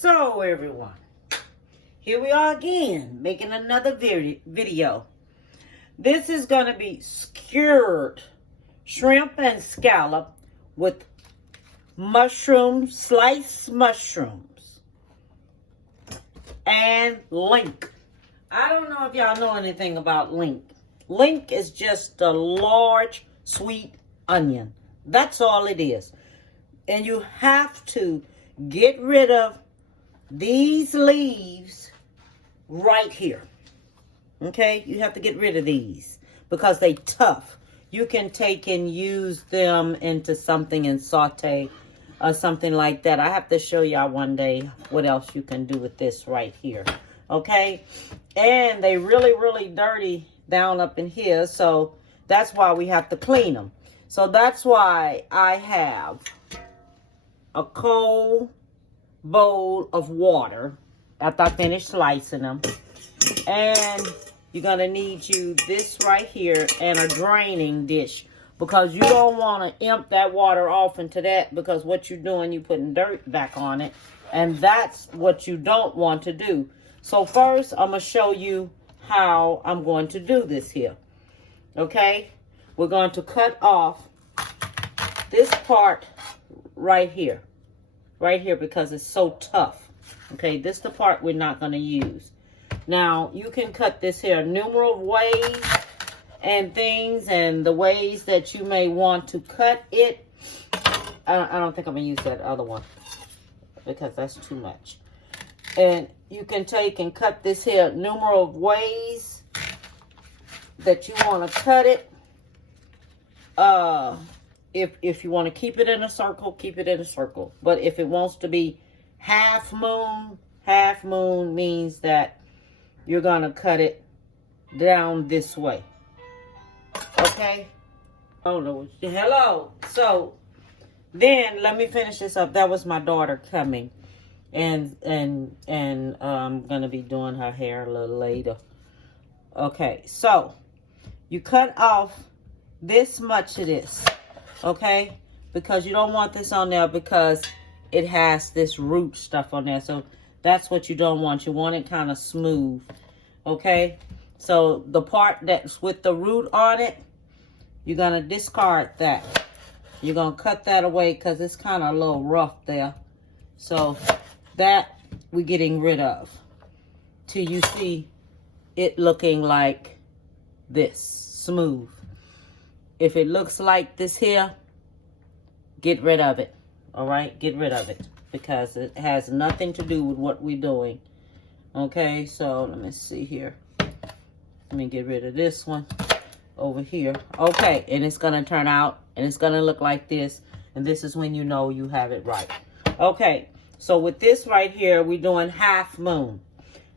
So everyone, here we are again, making another video. This is going to be skewered shrimp and scallop with mushrooms, sliced mushrooms, and link. I don't know if y'all know anything about link. Link is just a large sweet onion. That's all it is. And you have to get rid of these leaves right here. Okay? You have to get rid of these because they tough. You can take and use them into something and saute or something like that. I have to show y'all one day what else you can do with this right here. Okay? And they really dirty down up in here. So that's why we have to clean them. So that's why I have a cold bowl of water after I finish slicing them. And you're going to need this right here and a draining dish, because you don't want to empty that water off into that, because what you're doing, you're putting dirt back on it. And that's what you don't want to do. So first, I'm going to show you how I'm going to do this here. Okay? We're going to cut off this part right here. Right here, because it's so tough. Okay, this is the part we're not going to use. Now, you can cut this here numerous ways and things, and the ways that you may want to cut it. I don't think I'm going to use that other one, because that's too much. And you can take and cut this here numerous ways that you want to cut it. If you want to keep it in a circle, keep it in a circle. But if it wants to be half moon means that you're going to cut it down this way. Okay? Oh, no. Hello. So, then let me finish this up. That was my daughter coming. And I'm going to be doing her hair a little later. Okay. So, you cut off this much of this. Okay, because you don't want this on there because it has this root stuff on there. So that's what you don't want. You want it kind of smooth. Okay, so the part that's with the root on it, you're going to discard that. You're going to cut that away because it's kind of a little rough there. So that we're getting rid of till you see it looking like this, smooth. If it looks like this here, get rid of it. All right? Get rid of it. Because it has nothing to do with what we're doing. Okay? So, let me see here. Let me get rid of this one over here. Okay. And it's going to turn out. And it's going to look like this. And this is when you know you have it right. Okay. So, with this right here, we're doing half moon.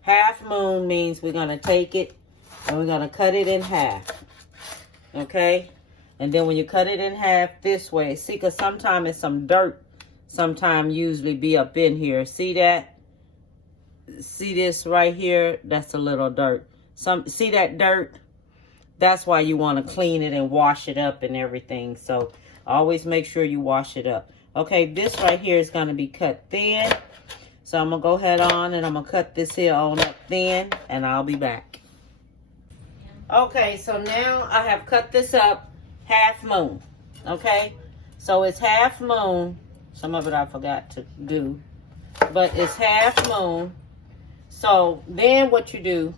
Half moon means we're going to take it and we're going to cut it in half. Okay? And then when you cut it in half this way, see, because sometimes it's some dirt, sometimes usually be up in here. See that? See this right here? That's a little dirt. See that dirt? That's why you want to clean it and wash it up and everything. So always make sure you wash it up. Okay, this right here is going to be cut thin. So I'm going to go ahead on and I'm going to cut this here on up thin, and I'll be back. Okay, so now I have cut this up half moon. Okay, so it's half moon. Some of it I forgot to do, but it's half moon. So then what you do,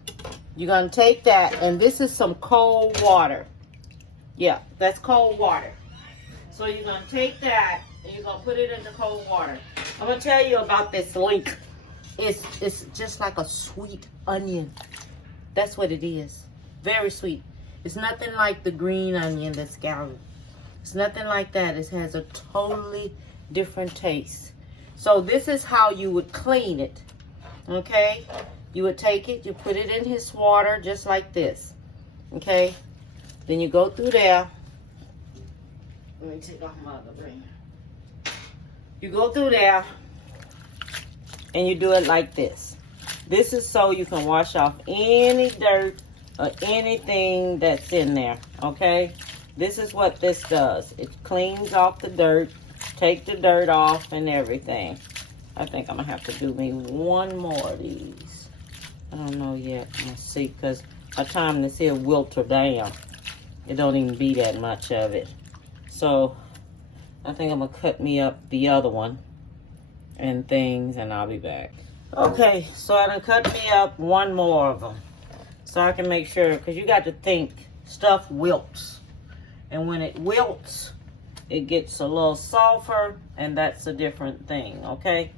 you're going to take that, and this is some cold water. Yeah, that's cold water. So you're going to take that and you're going to put it in the cold water. I'm going to tell you about this link. It's just like a sweet onion. That's what it is. Very sweet. It's nothing like the green onion, the scallop. It's nothing like that. It has a totally different taste. So this is how you would clean it. Okay? You would take it, you put it in his water just like this. Okay? Then you go through there. Let me take off my other ring. You go through there and you do it like this. This is so you can wash off any dirt or anything that's in there, okay? This is what this does. It cleans off the dirt, take the dirt off and everything, I think I'm gonna have to do me one more of these. I don't know yet. Let's see, because by the time this here wilter down, it don't even be that much of it. So I think I'm gonna cut me up the other one and things, and I'll be back. Okay, so I done cut me up one more of them, so I can make sure, because you got to think, stuff wilts. And when it wilts, it gets a little sulfur, and that's a different thing, okay?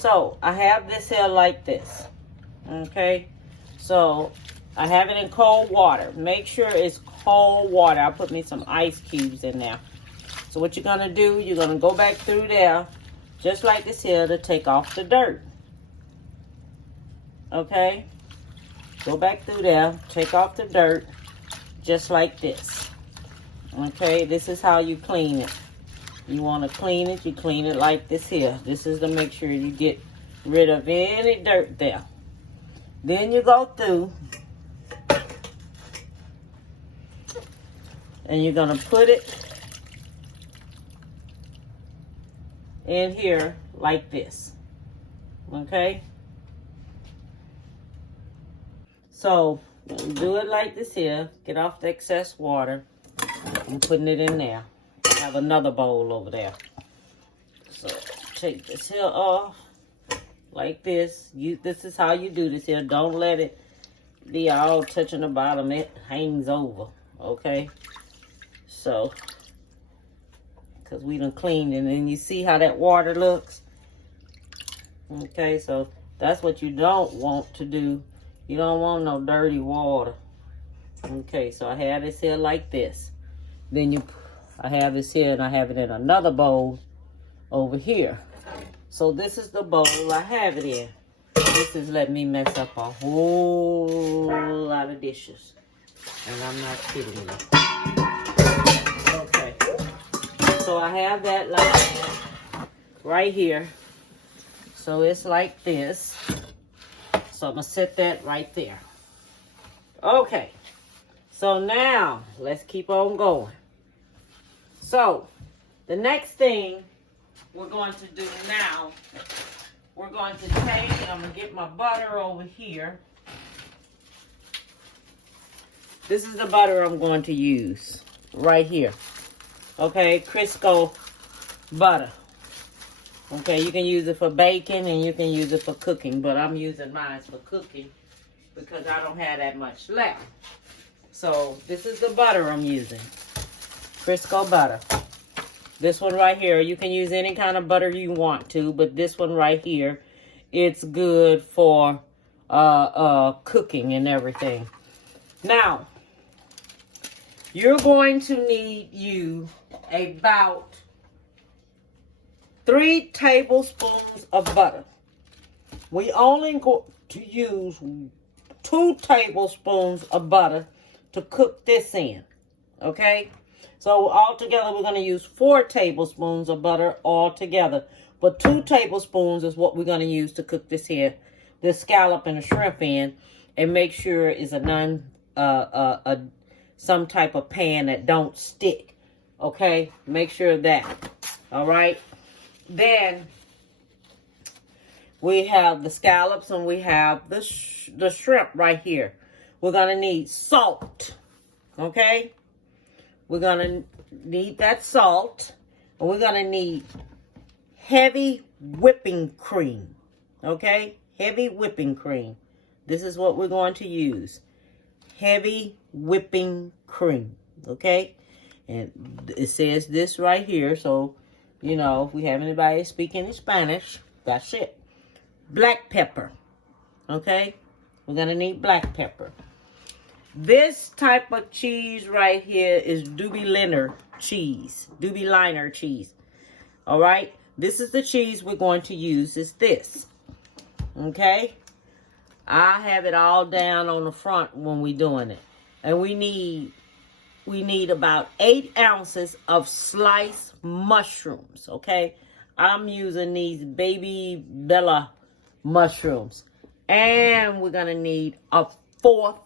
So I have this here like this, okay? So I have it in cold water. Make sure it's cold water. I'll put me some ice cubes in there. So what you're gonna do, you're gonna go back through there, just like this here, to take off the dirt. Okay? Go back through there, take off the dirt, just like this. Okay, this is how you clean it. You want to clean it, you clean it like this here. This is to make sure you get rid of any dirt there. Then you go through and you're going to put it in here like this. Okay? So, do it like this here. Get off the excess water. I'm putting it in there. I have another bowl over there. So, take this here off like this. This is how you do this here. Don't let it be all touching the bottom. It hangs over. Okay? So, because we done cleaned it. And you see how that water looks? Okay, so that's what you don't want to do. You don't want no dirty water. Okay, so I have this here like this. Then I have this here and I have it in another bowl over here. So this is the bowl I have it in. This is letting me mess up a whole lot of dishes. And I'm not kidding you. Okay. So I have that like right here. So it's like this. So I'm going to set that right there. Okay. So now, let's keep on going. So, the next thing we're going to do now, we're going to take, and I'm going to get my butter over here. This is the butter I'm going to use right here. Okay, Crisco butter. Okay, you can use it for baking and you can use it for cooking, but I'm using mine for cooking because I don't have that much left. So this is the butter I'm using, Crisco butter. This one right here, you can use any kind of butter you want to, but this one right here, it's good for cooking and everything. Now, you're going to need about 3 tablespoons of butter. We only go to use 2 tablespoons of butter to cook this in, okay? So altogether, we're going to use 4 tablespoons of butter altogether. But 2 tablespoons is what we're going to use to cook this here, this scallop and the shrimp in, and make sure it's some type of pan that don't stick, okay? Make sure of that, all right? Then we have the scallops and we have the shrimp right here. We're going to need salt, okay? We're going to need that salt. And we're going to need heavy whipping cream, okay? Heavy whipping cream. This is what we're going to use. Heavy whipping cream, okay? And it says this right here, so, you know, if we have anybody speaking Spanish, that's it. Black pepper, okay? We're going to need black pepper. This type of cheese right here is Duby-Liner cheese. Duby-Liner cheese. All right? This is the cheese we're going to use. Is this. Okay? I have it all down on the front when we're doing it. And we need about 8 ounces of sliced mushrooms. Okay? I'm using these Baby Bella mushrooms. And we're going to need a 1/4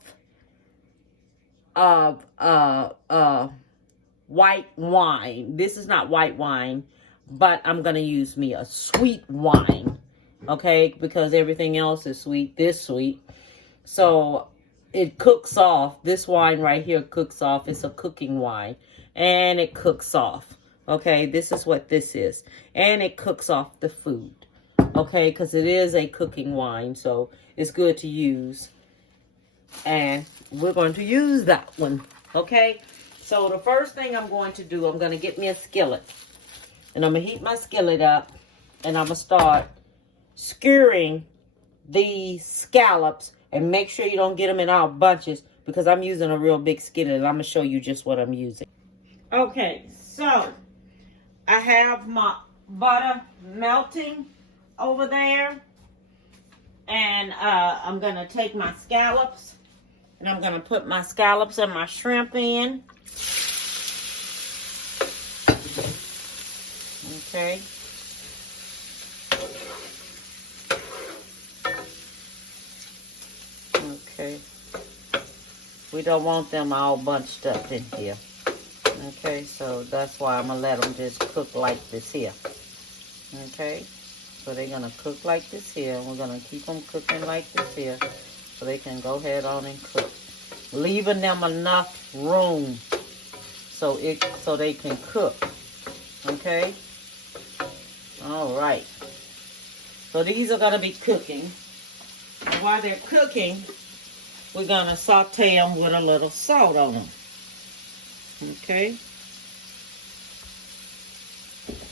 of white wine. This is not white wine, but I'm going to use me a sweet wine. okay, because everything else is sweet, this sweet. So it cooks off. This wine right here cooks off. It's a cooking wine, and it cooks off. Okay, this is what this is. And it cooks off the food. Okay, because it is a cooking wine, so it's good to use. And we're going to use that one. Okay, so the first thing I'm going to do, I'm going to get me a skillet. And I'm going to heat my skillet up. And I'm going to start skewering these scallops. And make sure you don't get them in all bunches, because I'm using a real big skillet. And I'm going to show you just what I'm using. Okay, so I have my butter melting over there. And I'm going to take my scallops. And I'm going to put my scallops and my shrimp in. Okay. Okay. We don't want them all bunched up in here. Okay, so that's why I'm going to let them just cook like this here. Okay. So they're going to cook like this here. We're going to keep them cooking like this here. So they can go ahead on and cook. Leaving them enough room so they can cook. Okay? Alright. So these are going to be cooking. And while they're cooking, we're going to saute them with a little salt on them. Okay?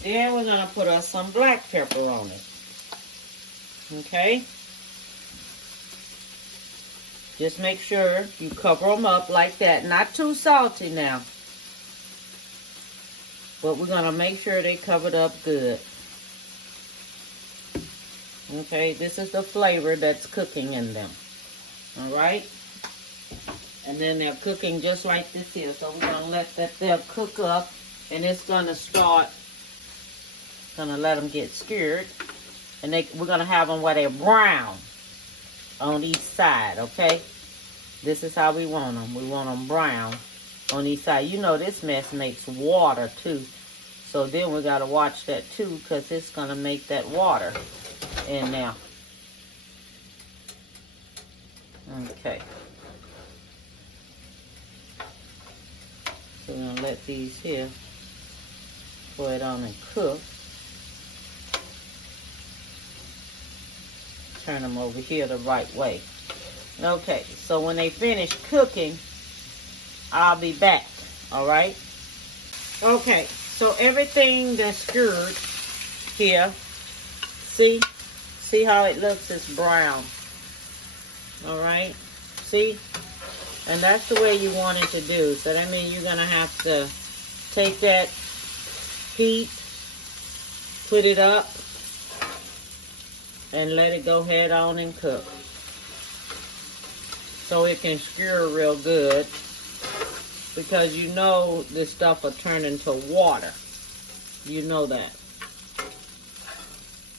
Then we're going to put us some black pepper on it. Okay? Just make sure you cover them up like that. Not too salty now. But we're going to make sure they covered up good. Okay, this is the flavor that's cooking in them. Alright? And then they're cooking just like this here. So we're going to let that there cook up. And it's going to start, going to let them get skewered. And we're going to have them where they're brown on each side, okay? This is how we want them. We want them brown on each side. You know this mess makes water too. So then we got to watch that too, because it's going to make that water in there. Okay. So we're going to let these here pour it on and cook. Turn them over here the right way. Okay, so when they finish cooking, I'll be back. Alright? Okay, so everything that's skewered here, see how it looks? It's brown. Alright? See? And that's the way you want it to do. So that means you're going to have to take that heat, put it up, and let it go head on and cook. So it can skewer real good. Because you know this stuff will turn into water. You know that.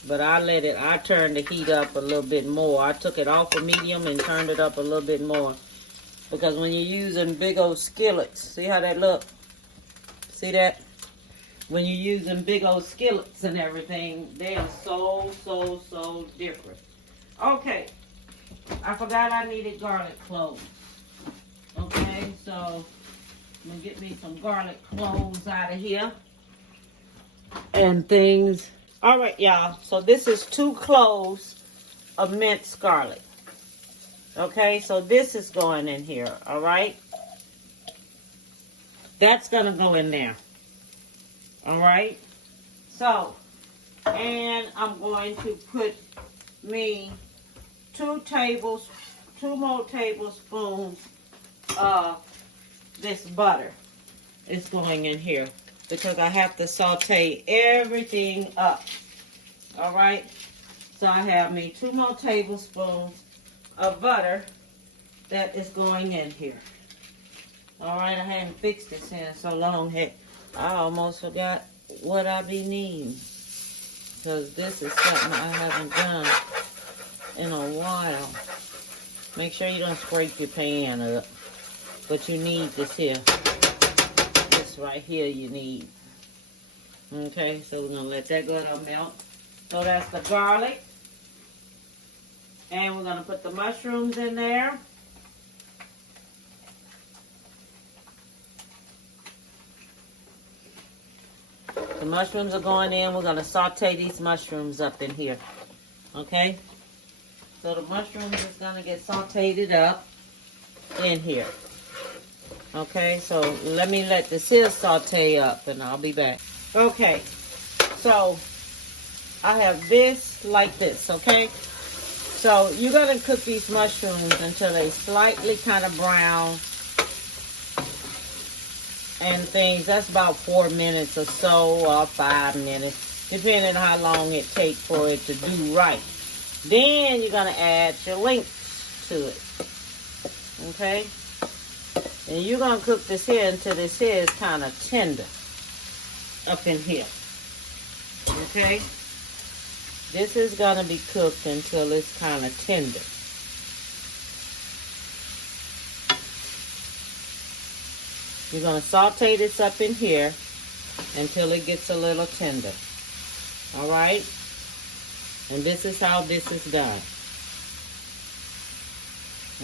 But I turned the heat up a little bit more. I took it off of medium and turned it up a little bit more. Because when you're using big old skillets, see how that look? See that? When you're using big old skillets and everything, they are so different. Okay, I forgot I needed garlic cloves. Okay, so I'm gonna get me some garlic cloves out of here and things. All right, y'all. So this is 2 cloves of minced garlic. Okay, so this is going in here. All right, that's gonna go in there. All right, so, and I'm going to put me 2 more tablespoons of this butter. It's going in here because I have to saute everything up. All right, so I have me 2 more tablespoons of butter that is going in here. All right, I hadn't fixed this in so long. Hey, I almost forgot what I be needing, because this is something I haven't done in a while. Make sure you don't scrape your pan up, but you need this here. This right here you need. Okay, so we're going to let that go to melt. So that's the garlic. And we're going to put the mushrooms in there. The mushrooms are going in. We're going to saute these mushrooms up in here. Okay? So the mushrooms is going to get sauteed up in here. Okay, so let me let this here saute up and I'll be back. Okay, so I have this like this, okay? So you're going to cook these mushrooms until they slightly kind of brown and things. That's about 4 minutes or so, or 5 minutes, depending on how long it takes for it to do right. Then you're going to add your links to it, okay? And you're going to cook this here until this here is kind of tender up in here, okay? This is going to be cooked until it's kind of tender. You're going to saute this up in here until it gets a little tender. All right? And this is how this is done.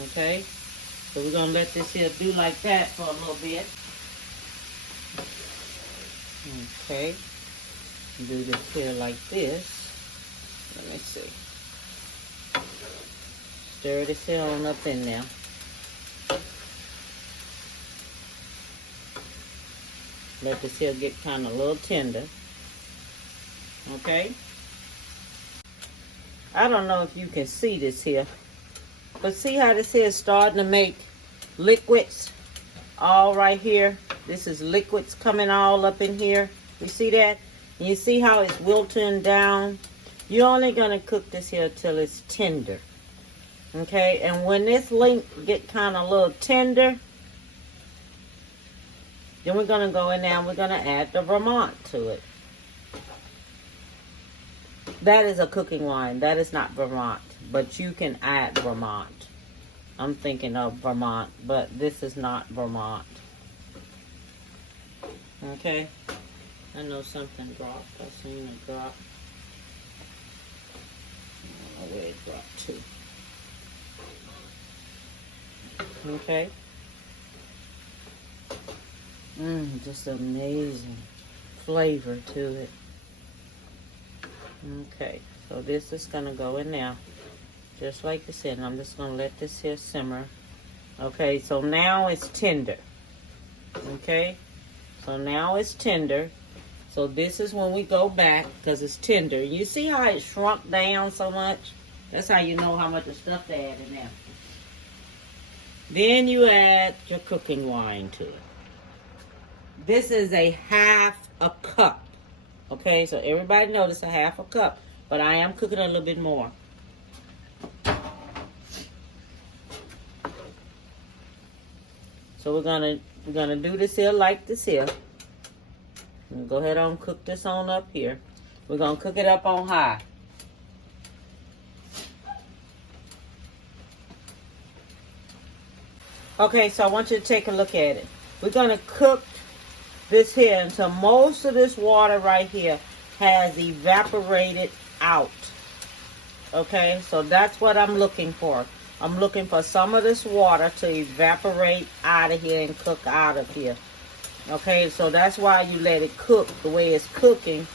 Okay? So we're going to let this here do like that for a little bit. Okay. Do this here like this. Let me see. Stir this here on up in there. Let this here get kind of a little tender. Okay? I don't know if you can see this here. But see how this here is starting to make liquids all right here? This is liquids coming all up in here. You see that? And you see how it's wilting down? You're only going to cook this here till it's tender. Okay? And when this link get kind of a little tender, then we're going to go in there and we're going to add the Vermont to it. That is a cooking wine. That is not Vermont. But you can add Vermont. I'm thinking of Vermont, but this is not Vermont. Okay? I know something dropped. I seen it drop. I don't know where it dropped to. Okay? Just amazing flavor to it. Okay, so this is going to go in there. Just like this, and I'm just going to let this here simmer. Okay, so now it's tender. Okay, so now it's tender. So this is when we go back, because it's tender. You see how it shrunk down so much? That's how you know how much of stuff to add in there. Then you add your cooking wine to it. This is a 1/2 cup. Okay, so everybody know this is a 1/2 cup, but I am cooking a little bit more. So we're gonna do this here like this here. Go ahead and cook this on up here. We're gonna cook it up on high. Okay, so I want you to take a look at it. We're gonna cook this here until most of this water right here has evaporated out. Okay, so that's what I'm looking for. I'm looking for some of this water to evaporate out of here and cook out of here. Okay, so that's why you let it cook the way it's cooking,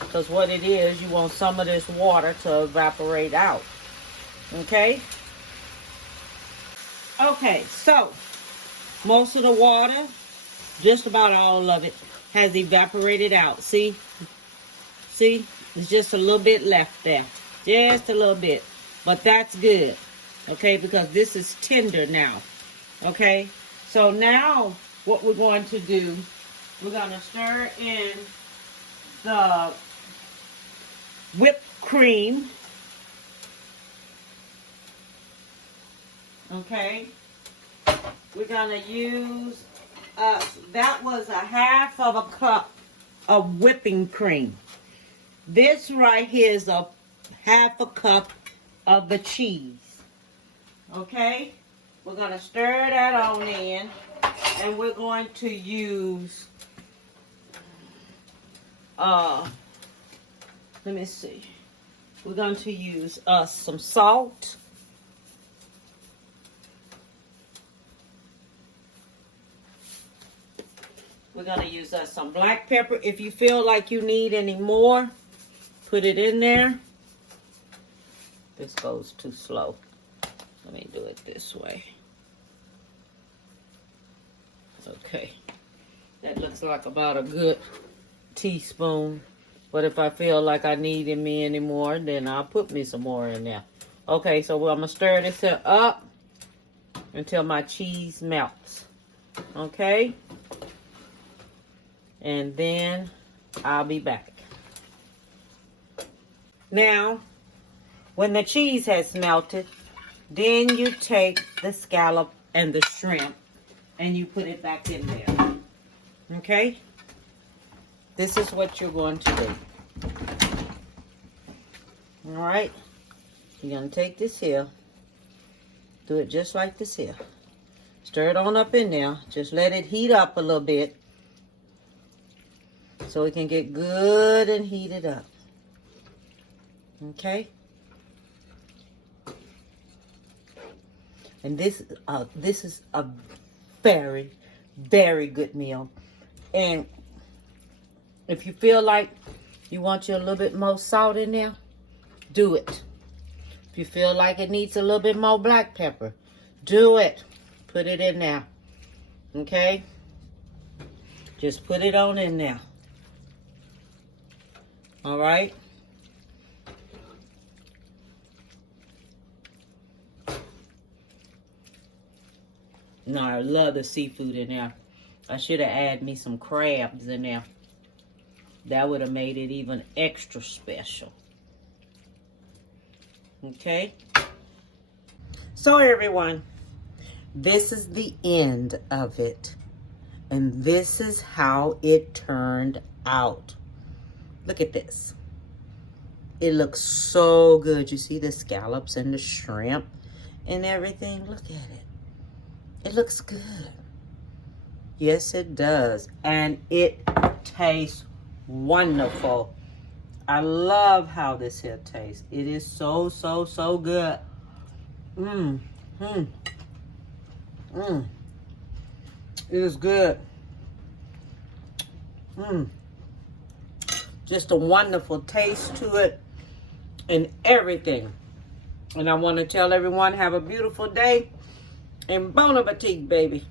because what it is, you want some of this water to evaporate out. Okay? Okay, so most of the water, just about all of it, has evaporated out. See? See? There's just a little bit left there. Just a little bit. But that's good. Okay? Because this is tender now. Okay? So now, what we're going to do, we're going to stir in the whipped cream. Okay? We're going to use... that was a 1/2 cup of whipping cream. This right here is a 1/2 cup of the cheese. Okay? We're going to stir that on in. And we're going to use, let me see. We're going to use some salt. We're going to use some black pepper. If you feel like you need any more, put it in there. This goes too slow. Let me do it this way. Okay. That looks like about a good teaspoon. But if I feel like I need any more, then I'll put me some more in there. Okay, so I'm going to stir this up until my cheese melts. Okay? And then I'll be back. Now, when the cheese has melted, then you take the scallop and the shrimp and you put it back in there. Okay? This is what you're going to do. Alright? You're going to take this here. Do it just like this here. Stir it on up in there. Just let it heat up a little bit, so it can get good and heated up. Okay? And this is a very, very good meal. And if you feel like you want you a little bit more salt in there, do it. If you feel like it needs a little bit more black pepper, do it. Put it in there. Okay? Just put it on in there. All right? No, I love the seafood in there. I should have added me some crabs in there. That would have made it even extra special. Okay? So everyone, this is the end of it. And this is how it turned out. Look at this. It looks so good. You see the scallops and the shrimp and everything? Look at it. It looks good. Yes, it does. And it tastes wonderful. I love how this here tastes. It is so, so, so good. It is good. Just a wonderful taste to it and everything. And I want to tell everyone, have a beautiful day and bon appetit, baby.